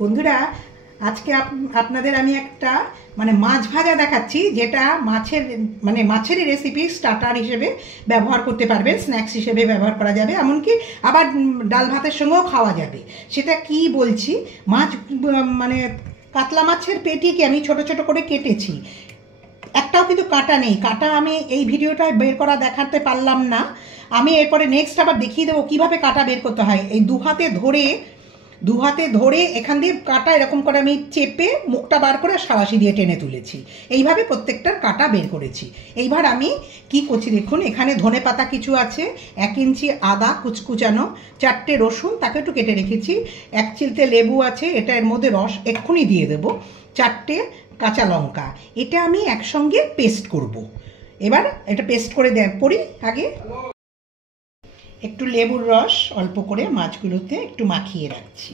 বন্ধুরা আজকে আপনাদের আমি একটা মাছ ভাজা দেখাচ্ছি, যেটা মাছের রেসিপি স্টার্টার হিসেবে ব্যবহার করতে পারবেন, স্ন্যাক্স হিসেবে ব্যবহার করা যাবে, এমনকি আবার ডাল ভাতের সঙ্গেও খাওয়া যাবে। সেটা কি বলছি, মাছ কাতলা মাছের পেটিকে আমি ছোট ছোট করে কেটেছি, একটাও কিন্তু কাটা নেই। কাটা আমি এই ভিডিওটায় বের করা দেখাতে পারলাম না। আমি এরপরে নেক্সট আবার দেখিয়ে দেবো কীভাবে কাটা বের করতে হয়। এই দু হাতে ধরে এখান দিয়ে কাটা এরকম করে আমি চেপে মুখটা বার করে সাঁড়াশি দিয়ে টেনে তুলেছি। এইভাবে প্রত্যেকটার কাটা বের করেছি। এইবার আমি কি করছি দেখুন, এখানে ধনে পাতা কিছু আছে, 1 ইঞ্চি আদা কুচকুচানো, 4টে রসুন তাকে একটু কেটে রেখেছি, 1 চিলতে লেবু আছে, এটা এর মধ্যে রস এক্ষুনি দিয়ে দেবো, 4টে কাঁচা লঙ্কা, এটা আমি একসঙ্গে পেস্ট করব। এবার এটা পেস্ট করে পড়ি। আগে একটু লেবুর রস অল্প করে মাছগুলোতে একটু মাখিয়ে রাখছি।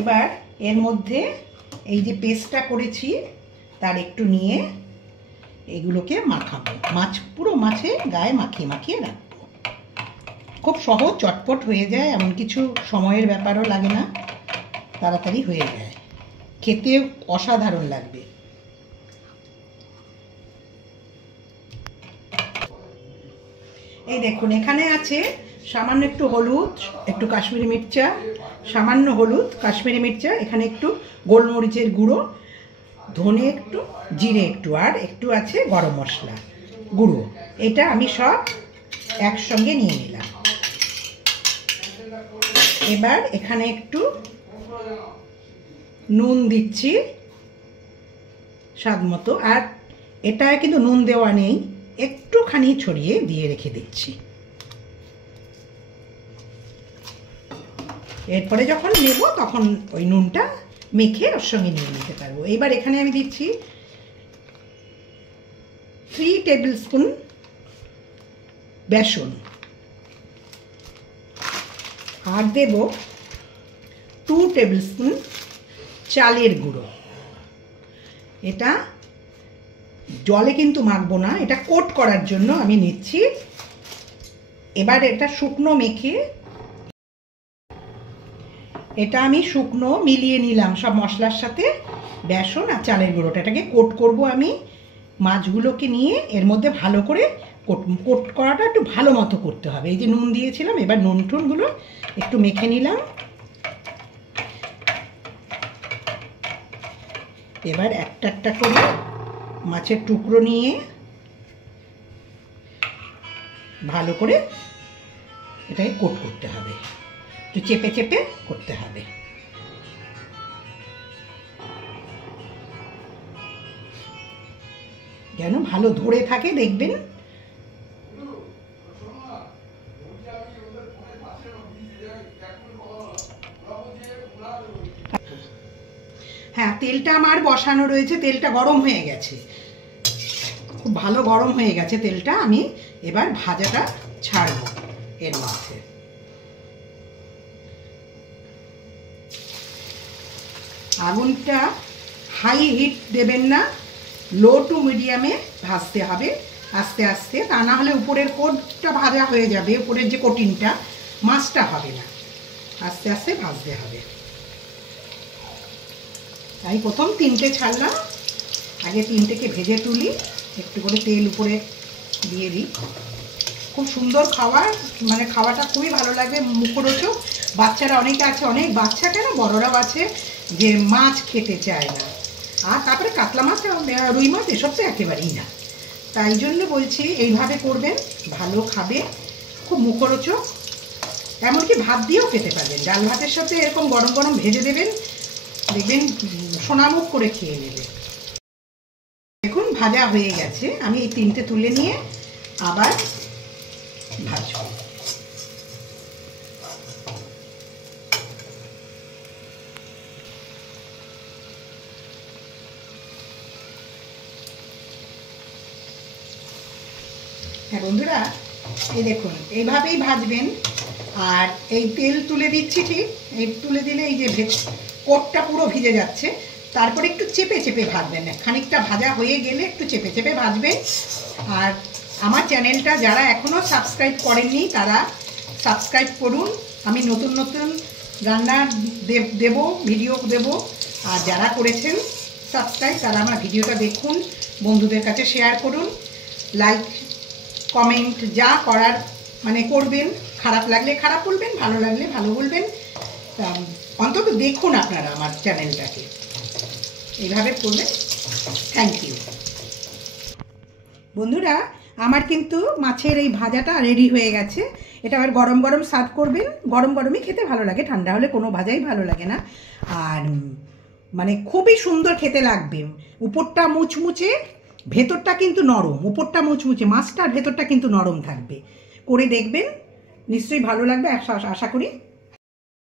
এবার এর মধ্যে এই যে পেস্টটা করেছি তার একটু নিয়ে এগুলোকে মাখাবো, পুরো মাছে গায়ে মাখিয়ে মাখিয়ে রাখবো। খুব সহজ, চটপট হয়ে যায়, এমন কিছু সময়ের ব্যাপারও লাগে না, তাড়াতাড়ি হয়ে যায়, খেতে অসাধারণ লাগবে। এই দেখুন, এখানে আছে সামান্য একটু হলুদ, একটু কাশ্মীরি মির্চা, সামান্য হলুদ, কাশ্মীরি মির্চা, এখানে একটু গোলমরিচের গুঁড়ো, ধনে একটু, জিরে একটু, আর একটু আছে গরম মশলা গুঁড়ো। এটা আমি সব একসঙ্গে নিয়ে নিলাম। এবার এখানে একটু নুন দিচ্ছি স্বাদ মতো, আর এটায় কিন্তু নুন দেওয়া নেই, একটুখানি ছড়িয়ে দিয়ে রেখে দিচ্ছি। এরপরে যখন নেব তখন ওই নুনটা মেখে ওর সঙ্গে নিয়ে নিতে পারবো। এবার এখানে আমি দিচ্ছি 3 টেবিল স্পুন বেসন, আর দেব 2 টেবিল স্পুন চালের গুঁড়ো। এটা জলে কিন্তু মাখবো না, এটা কোট করার জন্য আমি নিচ্ছি। এবার এটা শুকনো মেখে, এটা আমি শুকনো মিলিয়ে নিলাম সব মশলার সাথে, বেসন আর চালের গুঁড়োটা, এটাকে কোট করব আমি। মাছগুলোকে নিয়ে এর মধ্যে ভালো করে কোট করাটা একটু ভালো মতো করতে হবে। এই যে নুন দিয়েছিলাম, এবার নুন টুনগুলো একটু মেখে নিলাম। এবার একটা একটা করে মাছের টুকরো নিয়ে ভালো করে এটাকে কোট করতে হবে, একটু চেপে চেপে করতে হবে। যেন ভালো ধরে থাকে, দেখবেন। হ্যাঁ, তেলটা আমার বসানো রয়েছে, তেলটা গরম হয়ে গেছে, খুব ভালো গরম হয়ে গেছে তেলটা। আমি এবার ভাজাটা ছাড়বো এর মধ্যে। আগুনটা হাই হিট দেবেন না, লো টু মিডিয়ামে ভাজতে হবে আস্তে আস্তে, তা না হলে উপরের কোটটা ভাজা হয়ে যাবে, উপরের যে কোটিংটা, মাছটা হবে না, আস্তে আস্তে ভাজতে হবে। তাই প্রথম 3টে ছাড়লাম, আগে 3টেকে ভেজে তুলি, একটু করে তেল উপরে দিয়ে দিই। খুব সুন্দর খাবার, খাওয়াটা খুবই ভালো লাগবে, মুখরোচক। বাচ্চারা অনেকে আছে, অনেক বাচ্চা কেন বড়রাও আছে, যে মাছ খেতে চায় না। আর তারপরে কাতলা মাছ, রুই মাছ এসব তো একেবারেই না। তাই জন্য বলছি এইভাবে করবেন, ভালো খাবে, খুব মুখরোচক, এমনকি ভাত দিয়েও খেতে পারবেন। ডাল ভাতের সাথে এরকম গরম গরম ভেজে দেবেন, দেখবেন সোনামুখ করে খেয়ে নেবে। দেখুন ভাজা হয়ে গেছে, আমি এই 3টে তুলে নিয়ে আবার ভাজবো। হ্যাঁ বন্ধুরা, এই দেখুন এইভাবেই ভাজবেন। আর এই তেল তুলে দিচ্ছি, ঠিক এই তুলে দিলে এই যে কোটটা পুরো ভিজে যাচ্ছে, তারপরে একটু চেপে চেপে ভাজবেন, খানিকটা ভাজা হয়ে গেলে একটু চেপে চেপে ভাজবেন, আর আমার চ্যানেলটা যারা এখনও সাবস্ক্রাইব করেননি তারা সাবস্ক্রাইব করুন। আমি নতুন নতুন রান্না দেব, ভিডিও দেব। আর যারা করেছেন সাবস্ক্রাইব তারা আমার ভিডিওটা দেখুন, বন্ধুদের কাছে শেয়ার করুন, লাইক কমেন্ট যা করার মানে করবেন। খারাপ লাগলে খারাপ বলবেন, ভালো লাগলে ভালো বলবেন, অন্তত দেখুন আপনারা আমার চ্যানেলটাকে, এইভাবে করবেন। থ্যাংক ইউ বন্ধুরা। আমার কিন্তু মাছের এই ভাজাটা রেডি হয়ে গেছে। এটা আবার গরম গরম সার্ভ করবেন। গরম গরমই খেতে ভালো লাগে, ঠান্ডা হলে কোনো ভাজাই ভালো লাগে না। আর মানে খুবই সুন্দর খেতে লাগবে। উপরটা মুচমুচে, ভেতরটা কিন্তু নরম। উপরটা মুচমুচে, মাছটার ভেতরটা কিন্তু নরম থাকবে। করে দেখবেন, নিশ্চয়ই ভালো লাগবে আশা করি।